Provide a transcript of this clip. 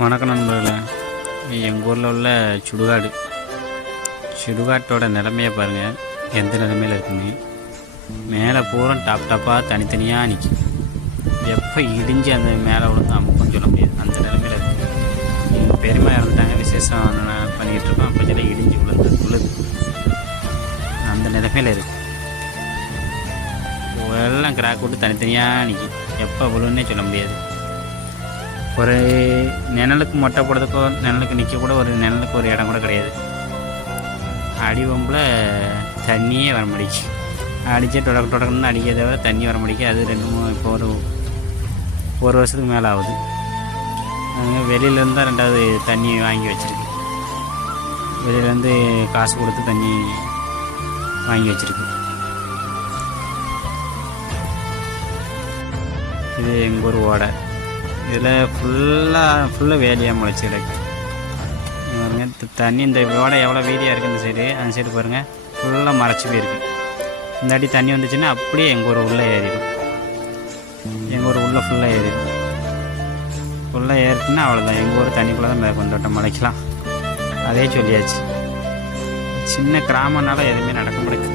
வணக்கம் நண்பர்களே. எங்கள் ஊரில் உள்ள சுடுகாட்டோட நிலைமையை பாருங்கள், எந்த நிலைமையில் இருக்குங்க. மேலே பூரா டாப்பாக தனித்தனியாக நிற்கும். எப்போ இடிஞ்சு அந்த மேலே விழுந்து அமுக்கும் சொல்ல முடியாது, அந்த நிலைமையில் இருக்குது. எங்கள் பெருமை இறந்துட்டாங்க, விசேஷம் பண்ணிக்கிட்டு இருக்கோம். அப்போ சொல்ல இடிஞ்சு விழுது அந்த நிலைமையில் இருக்குது. எல்லாம் கிராக் விட்டு தனித்தனியாக நிற்கும். எப்போ விழுன்னே சொல்ல முடியாது. ஒரு நிழலுக்கு மொட்டை போடுறதுக்கோ நிழலுக்கு நிற்க கூட ஒரு நிழலுக்கு ஒரு இடம் கூட கிடையாது. அடிவம்பில் தண்ணியே வர முடிச்சு. அடித்தே தொடக்கணும்னு அடிக்கிறத தவிர தண்ணி வர முடிக்க. அது இப்போ ஒரு வருஷத்துக்கு மேலே ஆகுது. வெளியிலேருந்து தான் ரெண்டாவது தண்ணி வாங்கி வச்சுருக்கு. வெளியிலேருந்து காசு கொடுத்து தண்ணி வாங்கி வச்சுருக்கு. இது எங்கள் ஊர் ஓடை. இதில் ஃபுல்லாக வேலியாக முளைச்சி கிடக்கு. தண்ணி இந்த ஓடை எவ்வளோ வீதியாக இருக்குது. இந்த சைடு அந்த சைடு பாருங்கள், ஃபுல்லாக மறைச்சி போயிருக்கு. இந்த அடி தண்ணி வந்துச்சுன்னா அப்படியே எங்கள் ஊர் உள்ளே ஏறிடும். எங்கள் ஊர் உள்ளே ஃபுல்லாக ஏறிடும். ஃபுல்லாக ஏறிட்டுன்னா அவ்வளோதான். எங்கள் ஊர் தண்ணிக்குள்ளே தான் கொண்டோட்டம் முளைக்கலாம். அதே சொல்லியாச்சு. சின்ன கிராமம்னால எதுவுமே நடக்க முடியாது.